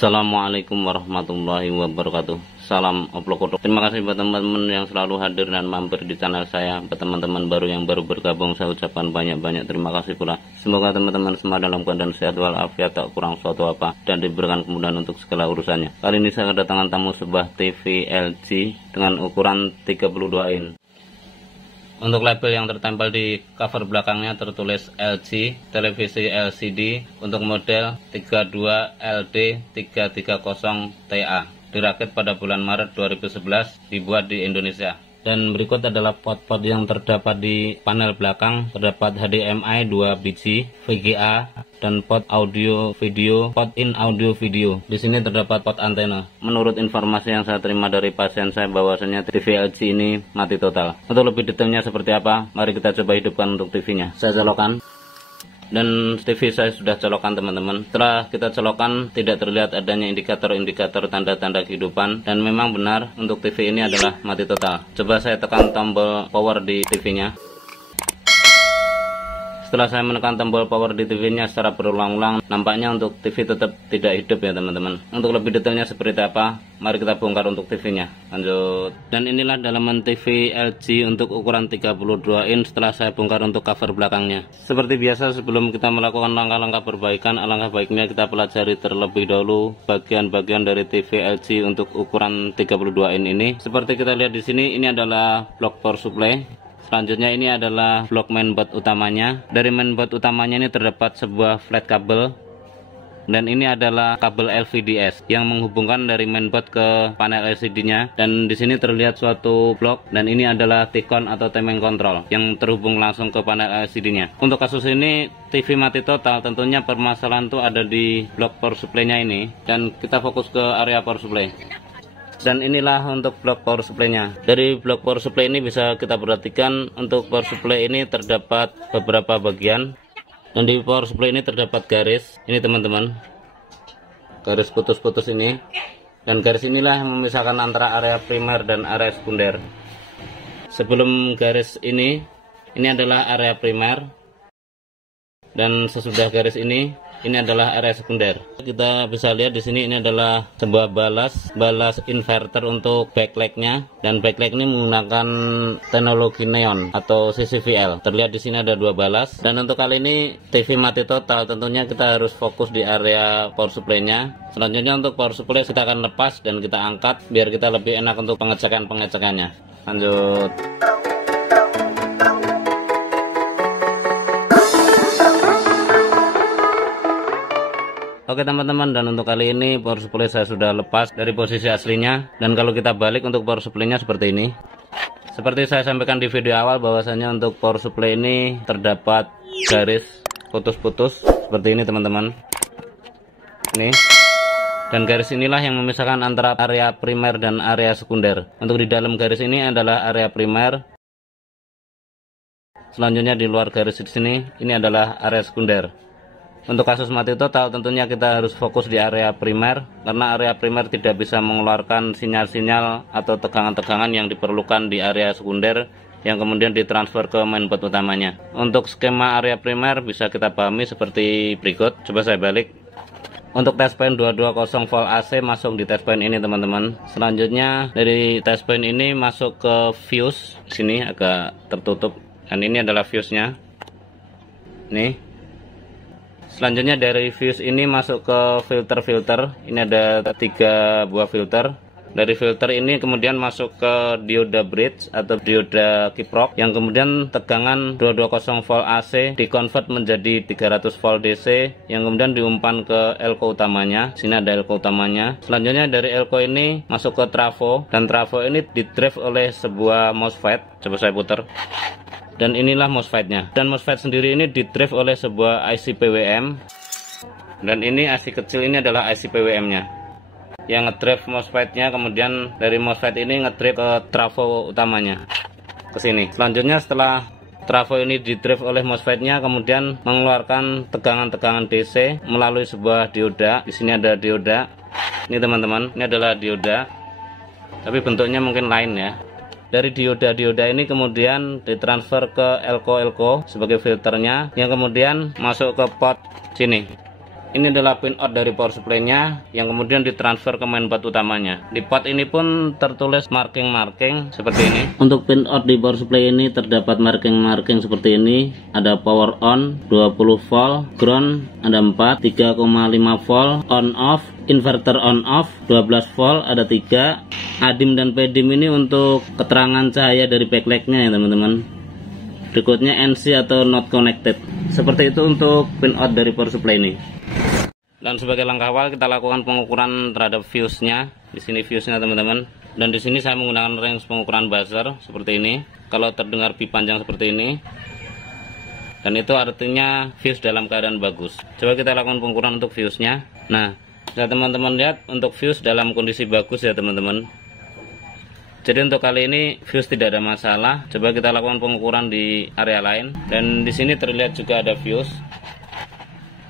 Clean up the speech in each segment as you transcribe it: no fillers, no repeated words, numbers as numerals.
Assalamualaikum warahmatullahi wabarakatuh. Salam oplokoto. Terima kasih buat teman-teman yang selalu hadir dan mampir di channel saya. Buat teman-teman baru yang baru bergabung, saya ucapkan banyak-banyak terima kasih pula. Semoga teman-teman semua dalam keadaan sehat walafiat, tak kurang suatu apa, dan diberikan kemudahan untuk segala urusannya. Kali ini saya kedatangan tamu sebuah TV LG dengan ukuran 32 in. Untuk label yang tertempel di cover belakangnya tertulis LG televisi LCD untuk model 32LD330TA, dirakit pada bulan Maret 2011, dibuat di Indonesia. Dan berikut adalah pot-pot yang terdapat di panel belakang. Terdapat HDMI 2 biji, VGA, dan pot audio video, pot in audio video. Di sini terdapat pot antena. Menurut informasi yang saya terima dari pasien saya, bahwasanya TV LG ini mati total. Untuk lebih detailnya seperti apa, mari kita coba hidupkan untuk TV-nya. Saya colokkan. Dan TV saya sudah colokan teman-teman. Setelah kita colokan, tidak terlihat adanya indikator-indikator tanda-tanda kehidupan, dan memang benar untuk TV ini adalah mati total. Coba saya tekan tombol power di TV-nya. Setelah saya menekan tombol power di TV-nya secara berulang-ulang, nampaknya untuk TV tetap tidak hidup ya teman-teman. Untuk lebih detailnya seperti apa, mari kita bongkar untuk TV-nya. Lanjut. Dan inilah dalaman TV LG untuk ukuran 32 in setelah saya bongkar untuk cover belakangnya. Seperti biasa, sebelum kita melakukan langkah-langkah perbaikan, alangkah baiknya kita pelajari terlebih dahulu bagian-bagian dari TV LG untuk ukuran 32 in ini. Seperti kita lihat di sini, ini adalah blok power supply. Selanjutnya ini adalah blok mainboard utamanya. Dari mainboard utamanya ini terdapat sebuah flat kabel, dan ini adalah kabel LVDS yang menghubungkan dari mainboard ke panel LCD-nya. Dan di sini terlihat suatu blok, dan ini adalah T-con atau timing control yang terhubung langsung ke panel LCD-nya. Untuk kasus ini TV mati total, tentunya permasalahan itu ada di blok power supply-nya ini, dan kita fokus ke area power supply. Dan inilah untuk blok power supply-nya. Dari blok power supply ini bisa kita perhatikan, untuk power supply ini terdapat beberapa bagian. Dan di power supply ini terdapat garis. Ini teman-teman, garis putus-putus ini. Dan garis inilah yang memisahkan antara area primer dan area sekunder. Sebelum garis ini adalah area primer. Dan sesudah garis ini adalah area sekunder. Kita bisa lihat di sini, ini adalah sebuah balas inverter untuk backlight-nya, dan backlight ini menggunakan teknologi neon atau CCVL. Terlihat di sini ada dua balas. Dan untuk kali ini TV mati total, tentunya kita harus fokus di area power supply-nya. Selanjutnya untuk power supply kita akan lepas dan kita angkat biar kita lebih enak untuk pengecekannya. Lanjut. Oke teman-teman, dan untuk kali ini power supply saya sudah lepas dari posisi aslinya. Dan kalau kita balik untuk power supply-nya seperti ini. Seperti saya sampaikan di video awal, bahwasanya untuk power supply ini terdapat garis putus-putus seperti ini teman-teman. Ini. Dan garis inilah yang memisahkan antara area primer dan area sekunder. Untuk di dalam garis ini adalah area primer. Selanjutnya di luar garis di sini, ini adalah area sekunder. Untuk kasus mati total, tentunya kita harus fokus di area primer, karena area primer tidak bisa mengeluarkan sinyal-sinyal atau tegangan-tegangan yang diperlukan di area sekunder, yang kemudian ditransfer ke mainboard utamanya. Untuk skema area primer bisa kita pahami seperti berikut. Coba saya balik. Untuk test point 220 volt AC masuk di test point ini teman-teman. Selanjutnya dari test point ini masuk ke fuse. Sini agak tertutup, dan ini adalah fuse-nya. Nih. Selanjutnya dari fuse ini masuk ke filter. Ini ada 3 buah filter. Dari filter ini kemudian masuk ke dioda bridge atau dioda kiprok, yang kemudian tegangan 220 volt AC dikonvert menjadi 300 volt DC, yang kemudian diumpan ke elko utamanya. Sini ada elko utamanya. Selanjutnya dari elko ini masuk ke trafo, dan trafo ini didrive oleh sebuah MOSFET. Coba saya putar. Dan inilah MOSFET-nya. Dan MOSFET sendiri ini didrive oleh sebuah IC PWM. Dan ini IC kecil ini adalah IC PWM-nya. Yang ngedrive MOSFET-nya, kemudian dari MOSFET ini ngedrive ke trafo utamanya. Ke sini. Selanjutnya setelah trafo ini didrive oleh MOSFET-nya, kemudian mengeluarkan tegangan-tegangan DC melalui sebuah dioda. Di sini ada dioda. Ini teman-teman, ini adalah dioda. Tapi bentuknya mungkin lain ya. Dari dioda-dioda ini kemudian ditransfer ke elko sebagai filternya, yang kemudian masuk ke pot sini. Ini adalah pin out dari power supply-nya yang kemudian ditransfer ke mainboard utamanya. Di pot ini pun tertulis marking seperti ini. Untuk pin out di power supply ini terdapat marking seperti ini. Ada power on 20 volt, ground ada 4, 3,5 volt, on off, inverter on off 12 volt ada 3. ADIM dan PDIM ini untuk keterangan cahaya dari backlight-nya ya teman-teman. Berikutnya NC atau not connected. Seperti itu untuk pin out dari power supply ini. Dan sebagai langkah awal kita lakukan pengukuran terhadap fuse-nya. Di sini fuse-nya teman-teman. Dan di sini saya menggunakan range pengukuran buzzer seperti ini. Kalau terdengar pi panjang seperti ini, dan itu artinya fuse dalam keadaan bagus. Coba kita lakukan pengukuran untuk fuse-nya. Nah, bisa teman-teman lihat untuk fuse dalam kondisi bagus ya teman-teman. Jadi untuk kali ini fuse tidak ada masalah. Coba kita lakukan pengukuran di area lain. Dan di sini terlihat juga ada fuse.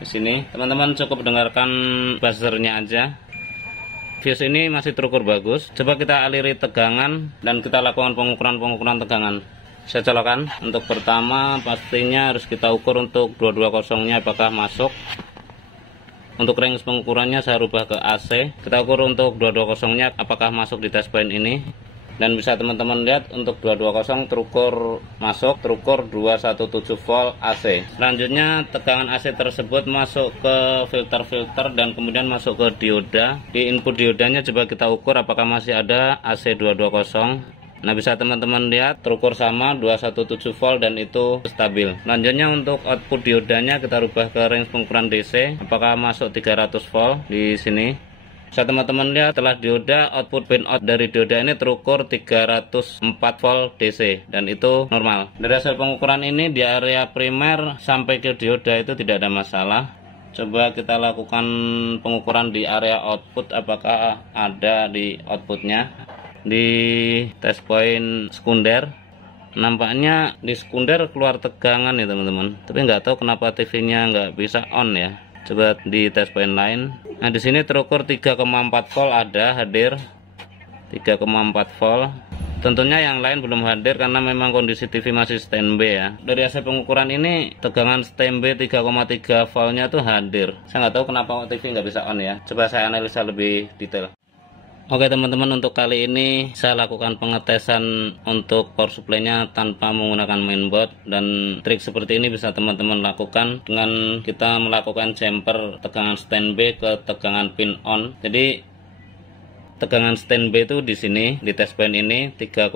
Di sini teman-teman cukup dengarkan buzzernya aja. Fuse ini masih terukur bagus. Coba kita aliri tegangan dan kita lakukan pengukuran tegangan. Saya colokkan. Untuk pertama pastinya harus kita ukur untuk 220-nya apakah masuk. Untuk range pengukurannya saya rubah ke AC. Kita ukur untuk 220-nya apakah masuk di test point ini. Dan bisa teman-teman lihat untuk 220 terukur masuk, terukur 217 volt AC. Selanjutnya tegangan AC tersebut masuk ke filter dan kemudian masuk ke dioda. Di input diodanya coba kita ukur apakah masih ada AC 220. Nah, bisa teman-teman lihat terukur sama 217 volt dan itu stabil. Selanjutnya untuk output diodanya kita rubah ke range pengukuran DC, apakah masuk 300 volt di sini. Bisa teman-teman lihat setelah dioda, output pin out dari dioda ini terukur 304 volt DC dan itu normal. Dari hasil pengukuran ini di area primer sampai ke dioda itu tidak ada masalah. Coba kita lakukan pengukuran di area output apakah ada di outputnya. Di test point sekunder nampaknya di sekunder keluar tegangan ya teman-teman, tapi nggak tahu kenapa TV-nya nggak bisa on ya. Coba di test point lain. Nah, di sini terukur 3,4 volt ada hadir 3,4 volt. Tentunya yang lain belum hadir karena memang kondisi TV masih standby ya. Dari hasil pengukuran ini tegangan standby 3,3 voltnya tuh hadir. Saya nggak tahu kenapa TV nggak bisa on ya. Coba saya analisa lebih detail. Oke teman-teman, untuk kali ini saya lakukan pengetesan untuk power supply-nya tanpa menggunakan mainboard, dan trik seperti ini bisa teman-teman lakukan dengan kita melakukan jumper tegangan standby ke tegangan pin on. Jadi tegangan standby itu di sini di test point ini 3,5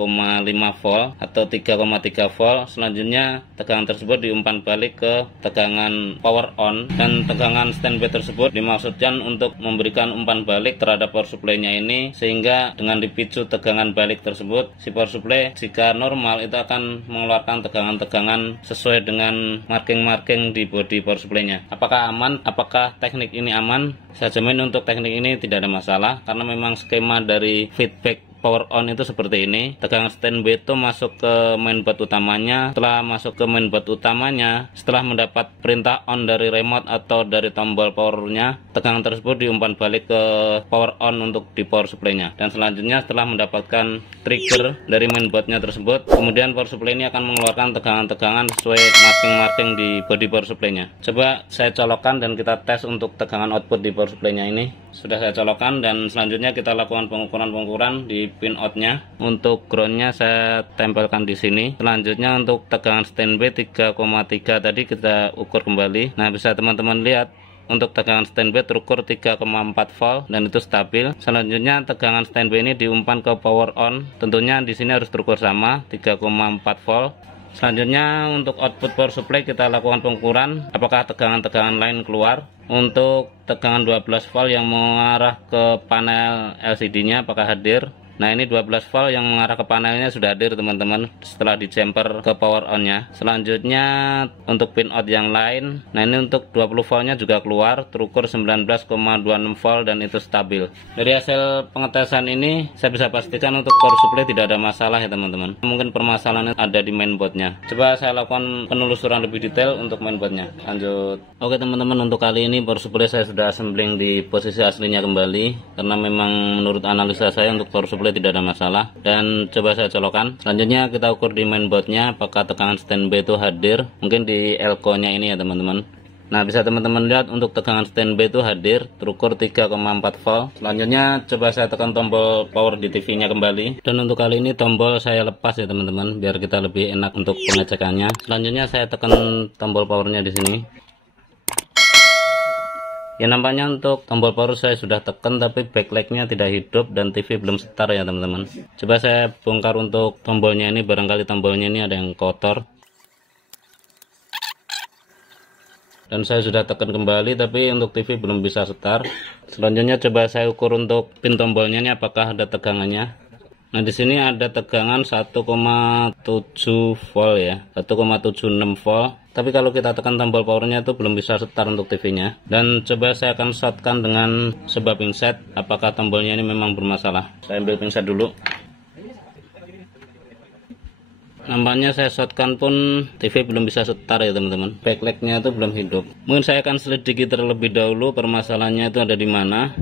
volt atau 3,3 volt. Selanjutnya tegangan tersebut diumpan balik ke tegangan power on, dan tegangan standby tersebut dimaksudkan untuk memberikan umpan balik terhadap power supply-nya ini, sehingga dengan dipicu tegangan balik tersebut si power supply jika normal itu akan mengeluarkan tegangan-tegangan sesuai dengan marking di body power supply-nya. Apakah aman? Apakah teknik ini aman? Saya jamin untuk teknik ini tidak ada masalah karena memang skema dari feedback power on itu seperti ini. Tegangan standby itu masuk ke mainboard utamanya. Setelah masuk ke mainboard utamanya, setelah mendapat perintah on dari remote atau dari tombol powernya, tegangan tersebut diumpan balik ke power on untuk di power supply-nya. Dan selanjutnya setelah mendapatkan trigger dari mainboardnya tersebut, kemudian power supply ini akan mengeluarkan tegangan-tegangan sesuai marking di body power supply-nya. Coba saya colokkan dan kita tes untuk tegangan output di power supply-nya ini. Sudah saya colokkan dan selanjutnya kita lakukan pengukuran di pin out-nya. Untuk ground-nya saya tempelkan di sini. Selanjutnya untuk tegangan standby 3,3 tadi kita ukur kembali. Nah, bisa teman-teman lihat untuk tegangan standby terukur 3,4 volt dan itu stabil. Selanjutnya tegangan standby ini diumpan ke power on. Tentunya di sini harus terukur sama 3,4 volt. Selanjutnya untuk output power supply kita lakukan pengukuran apakah tegangan-tegangan lain keluar. Untuk tegangan 12 volt yang mengarah ke panel LCD-nya apakah hadir. Nah, ini 12 volt yang mengarah ke panelnya sudah hadir teman-teman setelah di jumper ke power on-nya. Selanjutnya untuk pin out yang lain, nah ini untuk 20 voltnya juga keluar, terukur 19,26 volt dan itu stabil. Dari hasil pengetesan ini saya bisa pastikan untuk power supply tidak ada masalah ya teman-teman. Mungkin permasalahannya ada di mainboardnya. Coba saya lakukan penelusuran lebih detail untuk mainboardnya. Lanjut. Oke teman-teman, untuk kali ini power supply saya sudah assembling di posisi aslinya kembali, karena memang menurut analisa saya untuk power supply tidak ada masalah. Dan coba saya colokkan. Selanjutnya kita ukur di mainboardnya apakah tegangan standby itu hadir, mungkin di elko nya ini ya teman-teman. Nah, bisa teman-teman lihat untuk tegangan standby itu hadir terukur 3,4 volt. Selanjutnya coba saya tekan tombol power di TV-nya kembali. Dan untuk kali ini tombol saya lepas ya teman-teman, biar kita lebih enak untuk pengecekannya. Selanjutnya saya tekan tombol powernya di sini. Ya, nampaknya untuk tombol power saya sudah tekan, tapi backlight-nya tidak hidup dan TV belum start ya teman-teman. Coba saya bongkar untuk tombolnya ini, barangkali tombolnya ini ada yang kotor. Dan saya sudah tekan kembali, tapi untuk TV belum bisa start. Selanjutnya coba saya ukur untuk pin tombolnya ini apakah ada tegangannya. Nah, di sini ada tegangan 1,7 volt ya, 1,76 volt. Tapi kalau kita tekan tombol powernya itu belum bisa start untuk TV-nya. Dan coba saya akan shotkan dengan sebuah pinset, apakah tombolnya ini memang bermasalah. Saya ambil pinset dulu. Nampaknya saya shotkan pun TV belum bisa start ya teman-teman. Backlight-nya itu belum hidup. Mungkin saya akan selidiki terlebih dahulu permasalahannya itu ada di mana.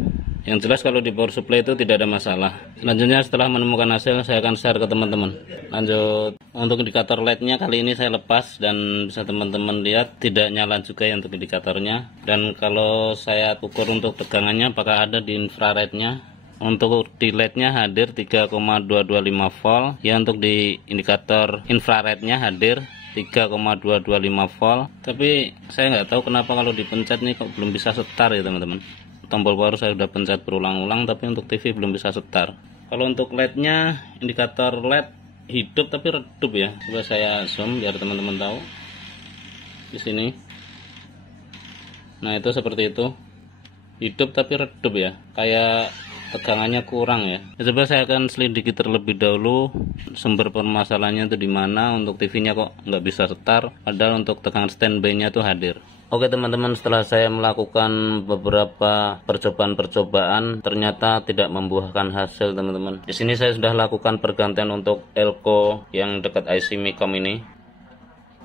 Yang jelas kalau di power supply itu tidak ada masalah. Selanjutnya setelah menemukan hasil saya akan share ke teman-teman. Lanjut, untuk indikator LED-nya kali ini saya lepas dan bisa teman-teman lihat tidak nyala juga ya untuk indikatornya. Dan kalau saya ukur untuk tegangannya apakah ada di infrarednya. Untuk di LED-nya hadir 3,225 volt. Ya, untuk di indikator infrarednya hadir 3,225 volt. Tapi saya nggak tahu kenapa kalau dipencet nih kok belum bisa start ya teman-teman. Tombol power saya sudah pencet berulang-ulang, tapi untuk TV belum bisa start. Kalau untuk LED-nya, indikator LED hidup tapi redup ya. Coba saya zoom biar teman-teman tahu. Di sini. Nah, itu seperti itu. Hidup tapi redup ya. Kayak tegangannya kurang ya. Coba saya akan selidiki terlebih dahulu sumber permasalahannya itu di mana. Untuk TV-nya kok nggak bisa start, padahal untuk tegangan standby-nya itu hadir. Oke teman-teman, setelah saya melakukan beberapa percobaan ternyata tidak membuahkan hasil teman-teman. Di sini saya sudah lakukan pergantian untuk elko yang dekat IC Micom ini.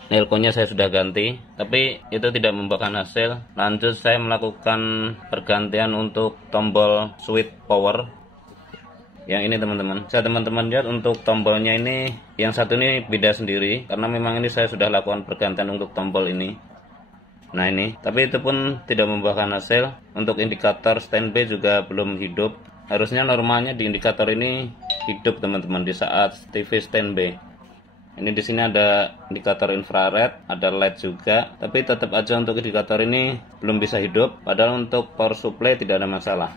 Elko-nya saya sudah ganti, tapi itu tidak membuahkan hasil. Lanjut saya melakukan pergantian untuk tombol switch power. Yang ini teman-teman. Saya teman-teman lihat untuk tombolnya ini, yang satu ini beda sendiri karena memang ini saya sudah lakukan pergantian untuk tombol ini. Nah ini, tapi itu pun tidak membuahkan hasil. Untuk indikator standby juga belum hidup. Harusnya normalnya di indikator ini hidup teman-teman di saat TV standby. Ini di sini ada indikator infrared, ada LED juga, tapi tetap aja untuk indikator ini belum bisa hidup. Padahal untuk power supply tidak ada masalah.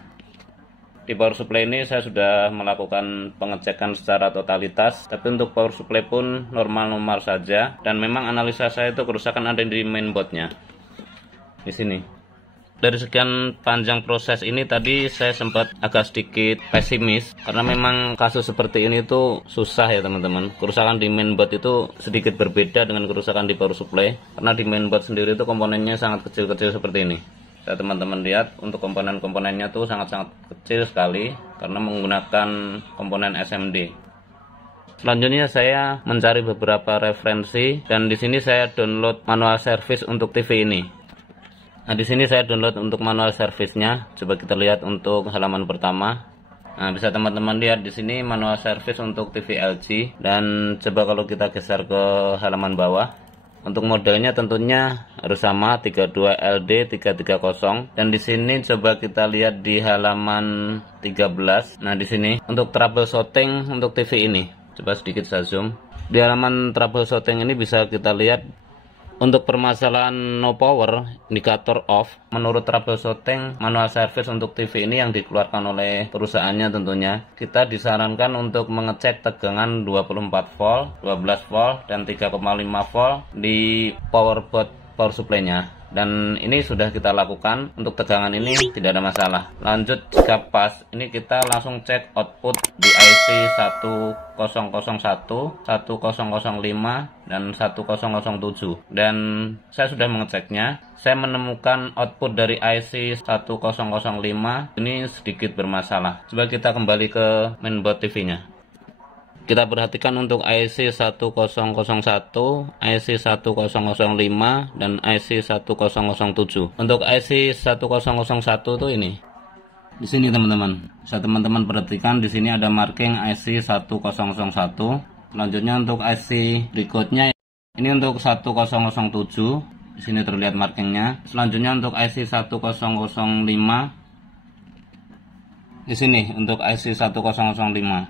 Di power supply ini saya sudah melakukan pengecekan secara totalitas, tapi untuk power supply pun normal-normal saja. Dan memang analisa saya itu kerusakan ada di mainboardnya. Di sini. Dari sekian panjang proses ini tadi saya sempat agak sedikit pesimis karena memang kasus seperti ini tuh susah ya teman-teman. Kerusakan di mainboard itu sedikit berbeda dengan kerusakan di power supply karena di mainboard sendiri itu komponennya sangat kecil-kecil seperti ini. Saya teman-teman lihat untuk komponen-komponennya tuh sangat-sangat kecil sekali karena menggunakan komponen SMD. Selanjutnya saya mencari beberapa referensi dan di sini saya download manual service untuk TV ini. Nah, di sini saya download untuk manual service-nya. Coba kita lihat untuk halaman pertama. Nah, bisa teman-teman lihat di sini manual service untuk TV LG dan coba kalau kita geser ke halaman bawah. Untuk modelnya tentunya harus sama 32LD330 dan di sini coba kita lihat di halaman 13. Nah, di sini untuk troubleshooting untuk TV ini. Coba sedikit saya zoom. Di halaman troubleshooting ini bisa kita lihat untuk permasalahan no power, indikator off, menurut troubleshooting manual service untuk TV ini yang dikeluarkan oleh perusahaannya tentunya, kita disarankan untuk mengecek tegangan 24 volt, 12 volt, dan 3,5 volt di powerboard power supply-nya. Dan ini sudah kita lakukan. Untuk tegangan ini tidak ada masalah. Lanjut, jika pas, ini kita langsung cek output di IC 1001, 1005, dan 1007. Dan saya sudah mengeceknya. Saya menemukan output dari IC 1005 ini sedikit bermasalah. Coba kita kembali ke mainboard TV-nya. Kita perhatikan untuk IC 1001, IC 1005, dan IC 1007. Untuk IC 1001 itu ini. Di sini teman-teman. Bisa teman-teman perhatikan di sini ada marking IC 1001. Selanjutnya untuk IC berikutnya ini untuk 1007. Di Di sini terlihat markingnya. Selanjutnya untuk IC 1005, di sini untuk IC 1005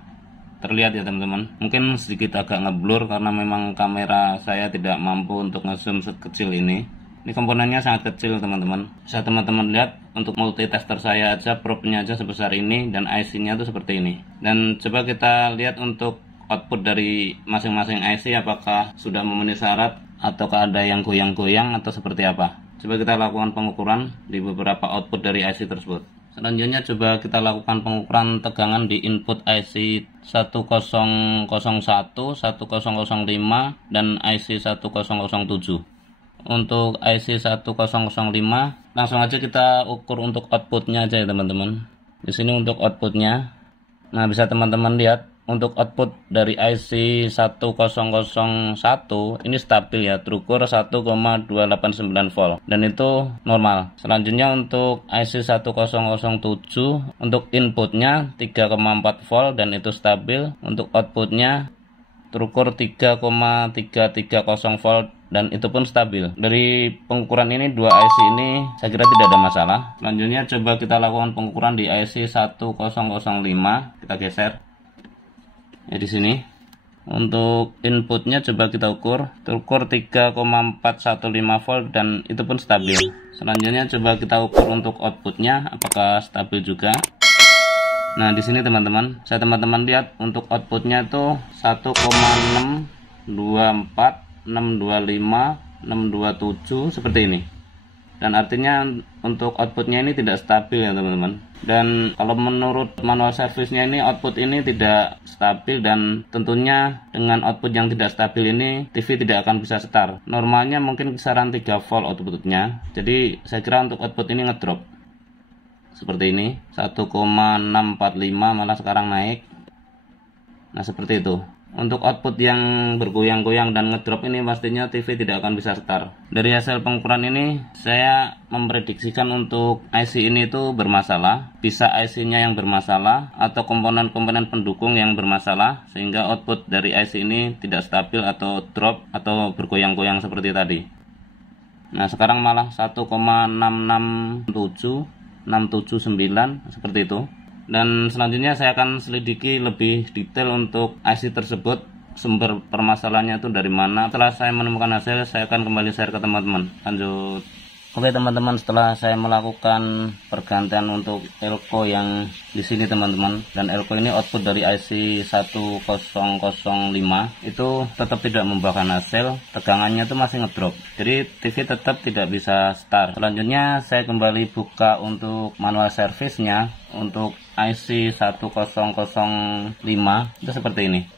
terlihat ya teman-teman. Mungkin sedikit agak ngeblur karena memang kamera saya tidak mampu untuk ngezoom sekecil ini. Ini komponennya sangat kecil teman-teman. Bisa teman-teman lihat untuk multitester saya aja, probe-nya aja sebesar ini, dan IC-nya tuh seperti ini. Dan coba kita lihat untuk output dari masing-masing IC apakah sudah memenuhi syarat ataukah ada yang goyang-goyang atau seperti apa. Coba kita lakukan pengukuran di beberapa output dari IC tersebut. Selanjutnya coba kita lakukan pengukuran tegangan di input IC 1001, 1005 dan IC 1007. Untuk IC 1005 langsung aja kita ukur untuk outputnya aja ya teman-teman. Di sini untuk outputnya. Nah, bisa teman-teman lihat untuk output dari IC 1001 ini stabil ya, terukur 1,289 volt dan itu normal. Selanjutnya untuk IC 1007 untuk inputnya 3,4 volt dan itu stabil. Untuk outputnya terukur 3,330 volt dan itu pun stabil. Dari pengukuran ini, dua IC ini saya kira tidak ada masalah. Selanjutnya coba kita lakukan pengukuran di IC 1005. Kita geser. Ya, di sini untuk inputnya coba kita ukur, terukur 3,415 volt dan itu pun stabil. Selanjutnya coba kita ukur untuk outputnya apakah stabil juga. Nah, di sini teman-teman, saya teman-teman lihat untuk outputnya itu 1,624, 625, 627 seperti ini. Dan artinya untuk outputnya ini tidak stabil ya teman-teman. Dan kalau menurut manual service-nya ini output ini tidak stabil, dan tentunya dengan output yang tidak stabil ini TV tidak akan bisa start. Normalnya mungkin kisaran 3 volt outputnya. Jadi saya kira untuk output ini ngedrop. Seperti ini, 1,645 malah sekarang naik. Nah, seperti itu. Untuk output yang bergoyang-goyang dan ngedrop ini pastinya TV tidak akan bisa start. Dari hasil pengukuran ini saya memprediksikan untuk IC ini itu bermasalah. Bisa IC-nya yang bermasalah atau komponen-komponen pendukung yang bermasalah sehingga output dari IC ini tidak stabil atau drop atau bergoyang-goyang seperti tadi. Nah, sekarang malah 1,667, 679 seperti itu. Dan selanjutnya saya akan selidiki lebih detail untuk IC tersebut, sumber permasalahannya itu dari mana. Setelah saya menemukan hasil, saya akan kembali share ke teman-teman. Lanjut. Oke teman-teman, setelah saya melakukan pergantian untuk elko yang di sini teman-teman, dan elko ini output dari IC 1005 itu tetap tidak membuahkan hasil, tegangannya itu masih ngedrop. Jadi TV tetap tidak bisa start. Selanjutnya saya kembali buka untuk manual service-nya untuk IC 1005 itu seperti ini.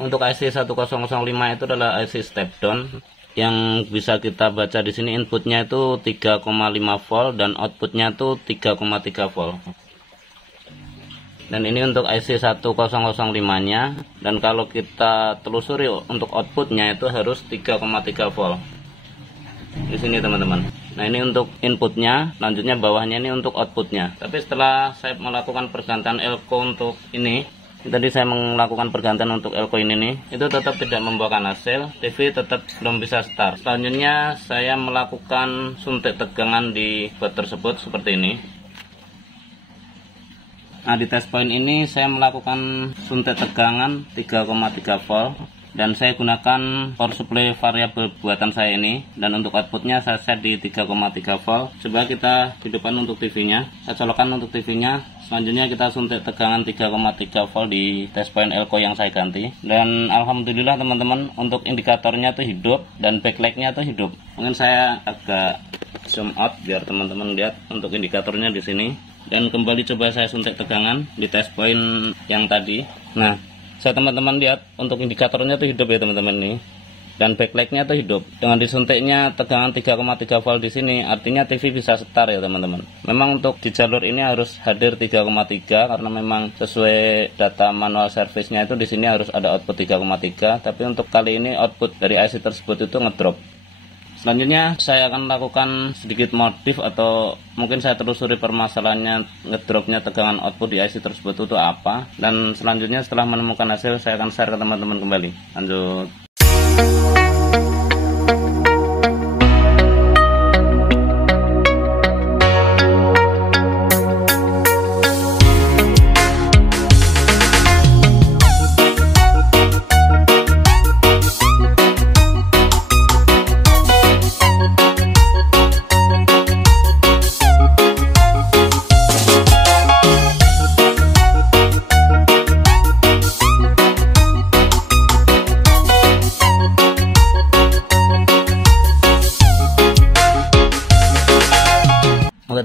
Untuk IC 1005 itu adalah IC step down yang bisa kita baca di sini, inputnya itu 3,5 volt dan outputnya itu 3,3 volt. Dan ini untuk IC 1005-nya, dan kalau kita telusuri untuk outputnya itu harus 3,3 volt. Di sini teman-teman. Nah, ini untuk inputnya, lanjutnya bawahnya ini untuk outputnya. Tapi setelah saya melakukan pergantian elko untuk ini, tadi saya melakukan pergantian untuk elko ini nih, itu tetap tidak membuahkan hasil, TV tetap belum bisa start. Selanjutnya saya melakukan suntik tegangan di baut tersebut seperti ini. Nah, di test point ini saya melakukan suntik tegangan 3,3 volt dan saya gunakan power supply variabel buatan saya ini, dan untuk outputnya saya set di 3,3 volt. Coba kita hidupkan untuk TV-nya, saya colokkan untuk TV-nya. Selanjutnya kita suntik tegangan 3,3 volt di test point elko yang saya ganti, dan alhamdulillah teman-teman untuk indikatornya itu hidup dan backlight-nya itu hidup. Mungkin saya agak zoom out biar teman-teman lihat untuk indikatornya di sini. Dan kembali coba saya suntik tegangan di test point yang tadi. Nah, saya teman-teman lihat untuk indikatornya itu hidup ya teman-teman nih, dan backlight-nya itu hidup. Dengan disuntiknya tegangan 3,3 volt di sini, artinya TV bisa start ya teman-teman. Memang untuk di jalur ini harus hadir 3,3 karena memang sesuai data manual service-nya itu di sini harus ada output 3,3, tapi untuk kali ini output dari IC tersebut itu ngedrop. Selanjutnya saya akan lakukan sedikit modif atau mungkin saya telusuri permasalahannya ngedropnya tegangan output di IC tersebut itu apa, dan selanjutnya setelah menemukan hasil saya akan share ke teman-teman kembali. Lanjut.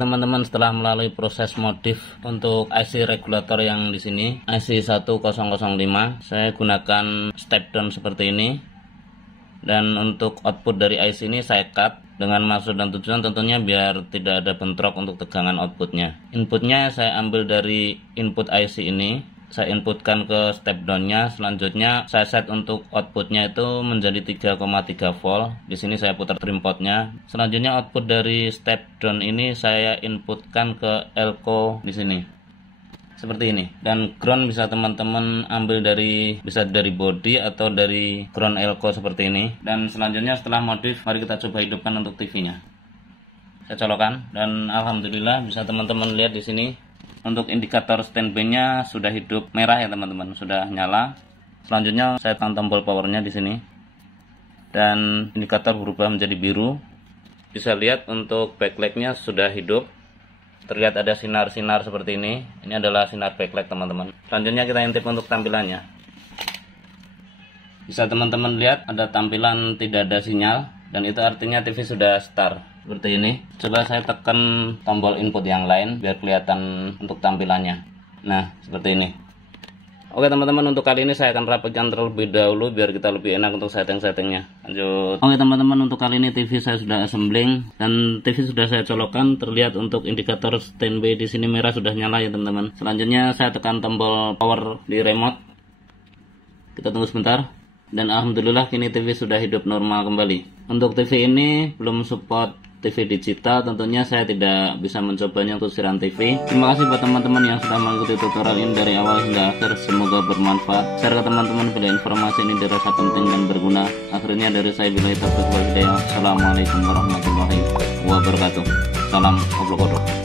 Oke teman-teman, setelah melalui proses modif untuk IC regulator yang di sini IC 1005, saya gunakan step down seperti ini. Dan untuk output dari IC ini saya cut dengan maksud dan tujuan tentunya biar tidak ada bentrok untuk tegangan outputnya. Inputnya saya ambil dari input IC ini, saya inputkan ke step downnya. Selanjutnya saya set untuk outputnya itu menjadi 3,3 volt. Di sini saya putar trim potnya. Selanjutnya output dari step down ini saya inputkan ke elko di sini seperti ini. Dan ground bisa teman-teman ambil bisa dari body atau dari ground elko seperti ini. Dan selanjutnya setelah modif, mari kita coba hidupkan untuk TV-nya. Saya colokan dan alhamdulillah bisa teman-teman lihat di sini. Untuk indikator standby-nya sudah hidup merah ya teman-teman, sudah nyala. Selanjutnya saya tekan tombol powernya di sini dan indikator berubah menjadi biru. Bisa lihat untuk backlight-nya sudah hidup. Terlihat ada sinar-sinar seperti ini. Ini adalah sinar backlight teman-teman. Selanjutnya kita intip untuk tampilannya. Bisa teman-teman lihat ada tampilan tidak ada sinyal dan itu artinya TV sudah start. Seperti ini. Coba saya tekan tombol input yang lain biar kelihatan untuk tampilannya. Nah, seperti ini. Oke teman-teman, untuk kali ini saya akan rapikan terlebih dahulu biar kita lebih enak untuk setting-settingnya. Lanjut. Oke teman-teman, untuk kali ini TV saya sudah assembling dan TV sudah saya colokkan. Terlihat untuk indikator standby di sini merah sudah nyala ya teman-teman. Selanjutnya saya tekan tombol power di remote. Kita tunggu sebentar. Dan alhamdulillah kini TV sudah hidup normal kembali. Untuk TV ini belum support TV digital, tentunya saya tidak bisa mencobanya untuk siaran TV. Terima kasih buat teman-teman yang sudah mengikuti tutorial ini dari awal hingga akhir. Semoga bermanfaat. Share ke teman-teman bila informasi ini dirasa penting dan berguna. Akhirnya dari saya, billahi taufiq wal hidayah. Assalamualaikum warahmatullahi wabarakatuh. Salam obrolan.